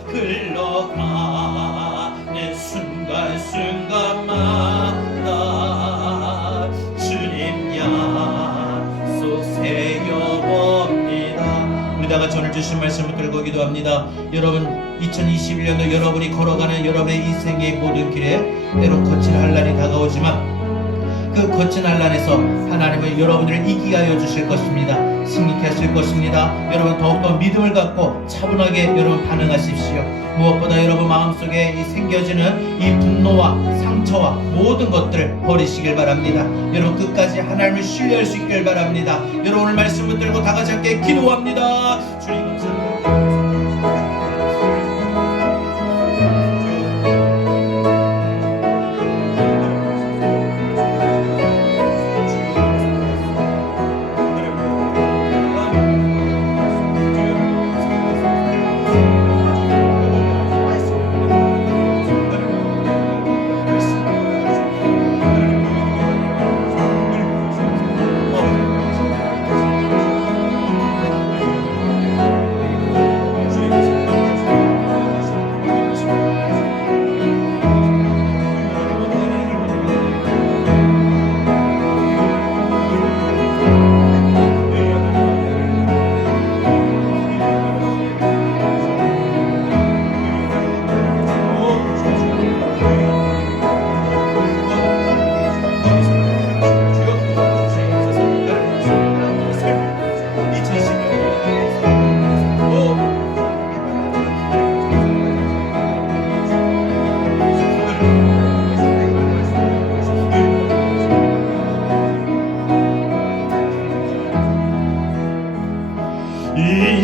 흘러가는 순간순간마다 주님 약속 새겨봅니다. 우리 다같이 오늘 주신 말씀을 들고 기도합니다. 여러분, 2021년도 여러분이 걸어가는 여러분의 인생의 모든 길에 때론 거친 환난이 다가오지만 그 거친 환난에서 하나님은 여러분들을 이기게 하여 주실 것입니다. 승리케 하실 것입니다. 여러분, 더욱더 믿음을 갖고 차분하게 여러분 반응하십시오. 무엇보다 여러분 마음속에 이 생겨지는 이 분노와 상처와 모든 것들을 버리시길 바랍니다. 여러분, 끝까지 하나님을 신뢰할 수 있길 바랍니다. 여러분, 오늘 말씀 붙들고 다 같이 함께 기도합니다. 주님 감사합니다.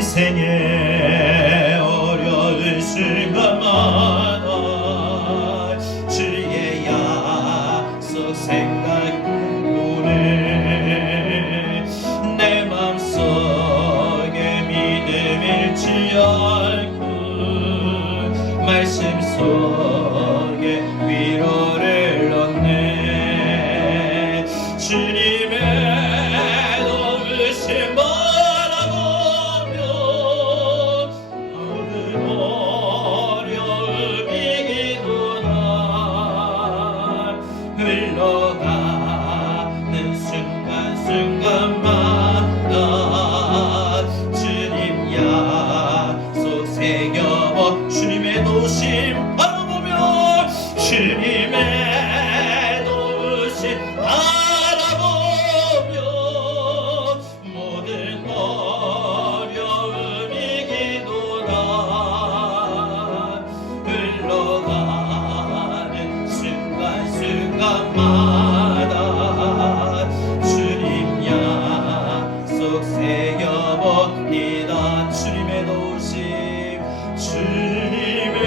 인생의 어려운 순간마다 주의 약속 생각해보네. 내 맘속에 믿음 잃지 않고 말씀 속에 위로를 얻네. 주님의 도우심 흘러가는 순간순간마다 주님 약속 새겨보. 주님의 도우심 바라보며 주님의 도우심 바라보며 모든 어려움 이기도다. 흘러가는 순간순간마다 주님 약속 새겨봅니다. 주님의 도우심, 주님의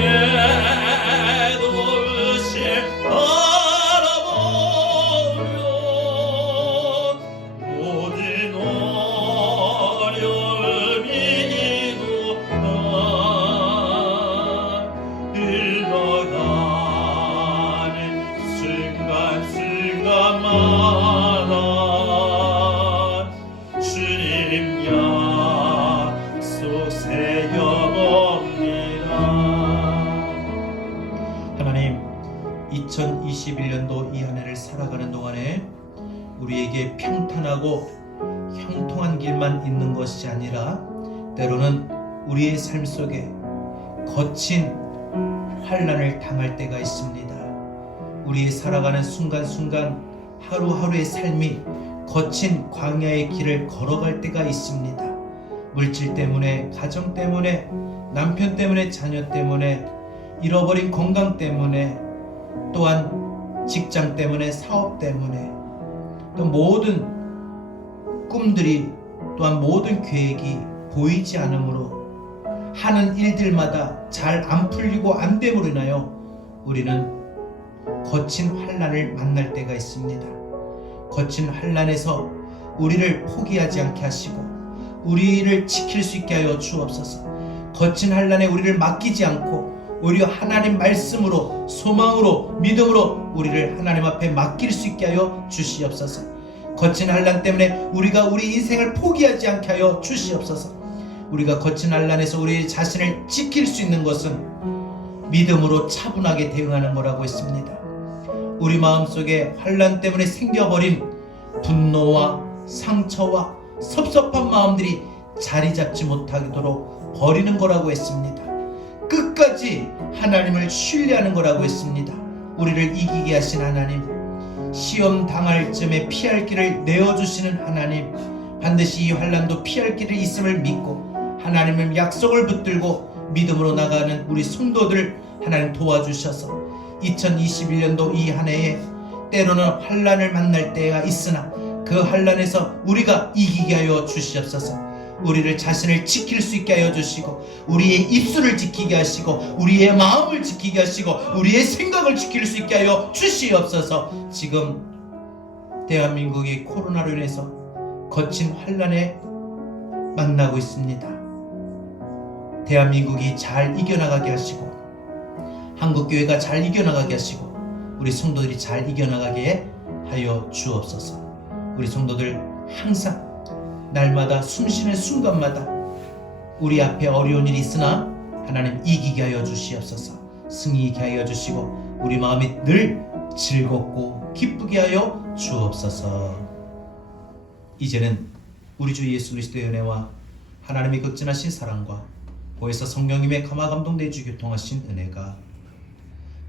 도우심 바라보며 모든 어려움 이기도다. 흘러가는 순간순간마다 주님 약속 새겨봅니다. 하나님, 2021년도 이 한 해를 살아가는 동안에 우리에게 평탄하고 형통한 길만 있는 것이 아니라 때로는 우리의 삶 속에 거친 환난을 당할 때가 있습니다. 우리의 살아가는 순간순간 하루하루의 삶이 거친 광야의 길을 걸어갈 때가 있습니다. 물질 때문에, 가정 때문에, 남편 때문에, 자녀 때문에, 잃어버린 건강 때문에, 또한 직장 때문에, 사업 때문에, 또 모든 꿈들이, 또한 모든 계획이 보이지 않으므로 하는 일들마다 잘 안 풀리고 안 됨으로 인하여 우리는 거친 환난을 만날 때가 있습니다. 거친 환난에서 우리를 포기하지 않게 하시고 우리를 지킬 수 있게 하여 주옵소서. 거친 환난에 우리를 맡기지 않고 오히려 하나님 말씀으로, 소망으로, 믿음으로 우리를 하나님 앞에 맡길 수 있게 하여 주시옵소서. 거친 환난 때문에 우리가 우리 인생을 포기하지 않게 하여 주시옵소서. 우리가 거친 환난에서 우리 자신을 지킬 수 있는 것은 믿음으로 차분하게 대응하는 거라고 했습니다. 우리 마음속에 환난 때문에 생겨버린 분노와 상처와 섭섭한 마음들이 자리 잡지 못하도록 버리는 거라고 했습니다. 끝까지 하나님을 신뢰하는 거라고 했습니다. 우리를 이기게 하신 하나님, 시험 당할 쯤에 피할 길을 내어주시는 하나님, 반드시 이 환난도 피할 길이 있음을 믿고 하나님의 약속을 붙들고 믿음으로 나가는 우리 성도들 하나님 도와주셔서 2021년도 이 한 해에 때로는 환난을 만날 때가 있으나 그 환난에서 우리가 이기게 하여 주시옵소서. 우리를 자신을 지킬 수 있게 하여 주시고 우리의 입술을 지키게 하시고 우리의 마음을 지키게 하시고 우리의 생각을 지킬 수 있게 하여 주시옵소서. 지금 대한민국이 코로나로 인해서 거친 환난에 만나고 있습니다. 대한민국이 잘 이겨나가게 하시고 한국교회가 잘 이겨나가게 하시고 우리 성도들이 잘 이겨나가게 하여 주옵소서. 우리 성도들 항상 날마다 숨쉬는 순간마다 우리 앞에 어려운 일이 있으나 하나님 이기게 하여 주시옵소서. 승리하게 하여 주시고 우리 마음이 늘 즐겁고 기쁘게 하여 주옵소서. 이제는 우리 주 예수 그리스도의 은혜와 하나님의 극진하신 사랑과 보혜사 성령님의 감화 감동 내주 교통하신 은혜가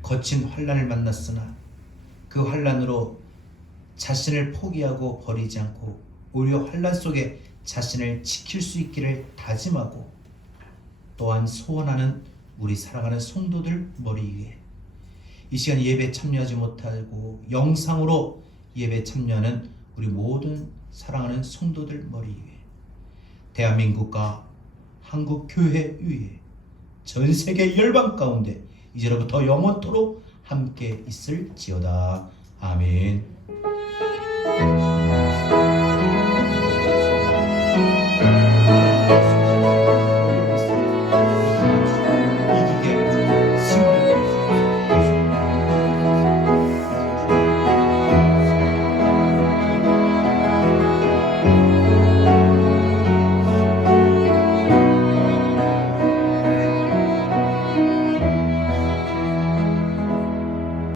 거친 환난을 만났으나 그 환난으로 자신을 포기하고 버리지 않고 오히려 환난 속에 자신을 지킬 수 있기를 다짐하고 또한 소원하는 우리 사랑하는 성도들 머리 위에 이 시간 예배 참여하지 못하고 영상으로 예배 참여하는 우리 모든 사랑하는 성도들 머리 위에 대한민국과 한국교회 위에 전 세계 열방 가운데 이제로부터 영원토록 함께 있을지어다. 아멘.